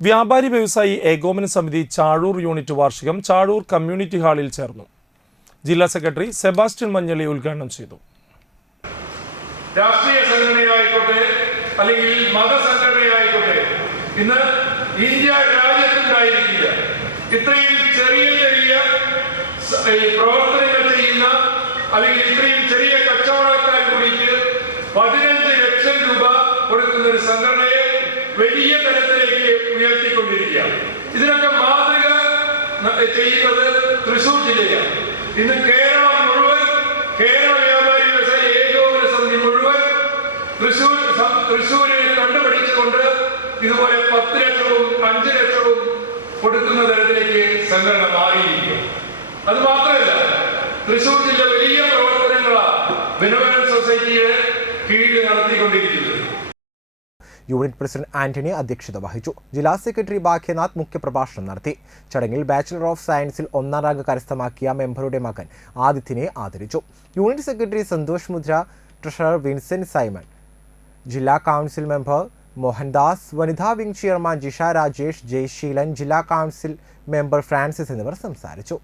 വ്യാപാരി വ്യവസായി ഏകോപന സമിതി ചാഴൂർ യൂണിറ്റ് വാർഷികം ചാഴൂർ കമ്മ്യൂണിറ്റി ഹാളിൽ ചേർന്നു. ജില്ലാ സെക്രട്ടറി സെബാസ്റ്റ്യൻ മഞ്ഞളി ഉദ്ഘാടനം ചെയ്തു. രാഷ്ട്രീയ സംഘടനയായിക്കോട്ടെ അല്ലെങ്കിൽ മതസംഘടനയായിക്കോട്ടെ ഇന്ന് ഇന്ത്യ രാജ്യത്തുണ്ടായിരിക്കില്ല ഇത്രയും ചെറിയ ചെറിയ പ്രവർത്തനങ്ങൾ ചെയ്യുന്ന അല്ലെങ്കിൽ ഇത്രയും ചെറിയ കച്ചവടക്കാർ കൂടിയിട്ട് പതിനഞ്ച് ലക്ഷം രൂപ കൊടുക്കുന്ന ഒരു സംഘടനയെ വലിയ തലത്തിലേക്ക് ഉയർത്തിക്കൊണ്ടിരിക്കുകയാണ്. ഇതിനൊക്കെ മാതൃക ചെയ്യുന്നത് തൃശൂർ ജില്ലയാണ് ഇന്ന് കേരളം മുഴുവൻ കേരള വ്യാപാരി വ്യവസായ ഏകോപന സമിതി മുഴുവൻ തൃശൂർ തൃശൂരിൽ കണ്ടുപിടിച്ചുകൊണ്ട് ഇതുപോലെ പത്ത് ലക്ഷവും അഞ്ച് ലക്ഷവും കൊടുക്കുന്ന തരത്തിലേക്ക് സംഘടന മാറിയിരിക്കും അത് മാത്രമല്ല തൃശൂർ ജില്ല വലിയ പ്രവർത്തനങ്ങളാണ് ബെനവലൻ സൊസൈറ്റിയുടെ കീഴിൽ നടത്തിക്കൊണ്ടിരിക്കുന്നത്. യൂണിറ്റ് പ്രസിഡന്റ് ആന്റണി അധ്യക്ഷത വഹിച്ചു. ജില്ലാ സെക്രട്ടറി ഭാഗ്യനാഥ് മുഖ്യപ്രഭാഷണം നടത്തി. ചടങ്ങിൽ ബാച്ചിലർ ഓഫ് സയൻസിൽ ഒന്നാം റാങ്ക് കരസ്ഥമാക്കിയ മെമ്പറുടെ മകൻ ആദിത്യനെ ആദരിച്ചു. Unit secretary Santhosh Mudra treasurer Vincent Simon ജില്ലാ കൗൺസിൽ മെമ്പർ മോഹൻദാസ് വനിതാ വിംഗ് ചെയർമാൻ ജിഷ രാജേഷ് ജയശീലൻ ജില്ലാ കൗൺസിൽ മെമ്പർ ഫ്രാൻസിസ് എന്നിവർ സംസാരിച്ചു.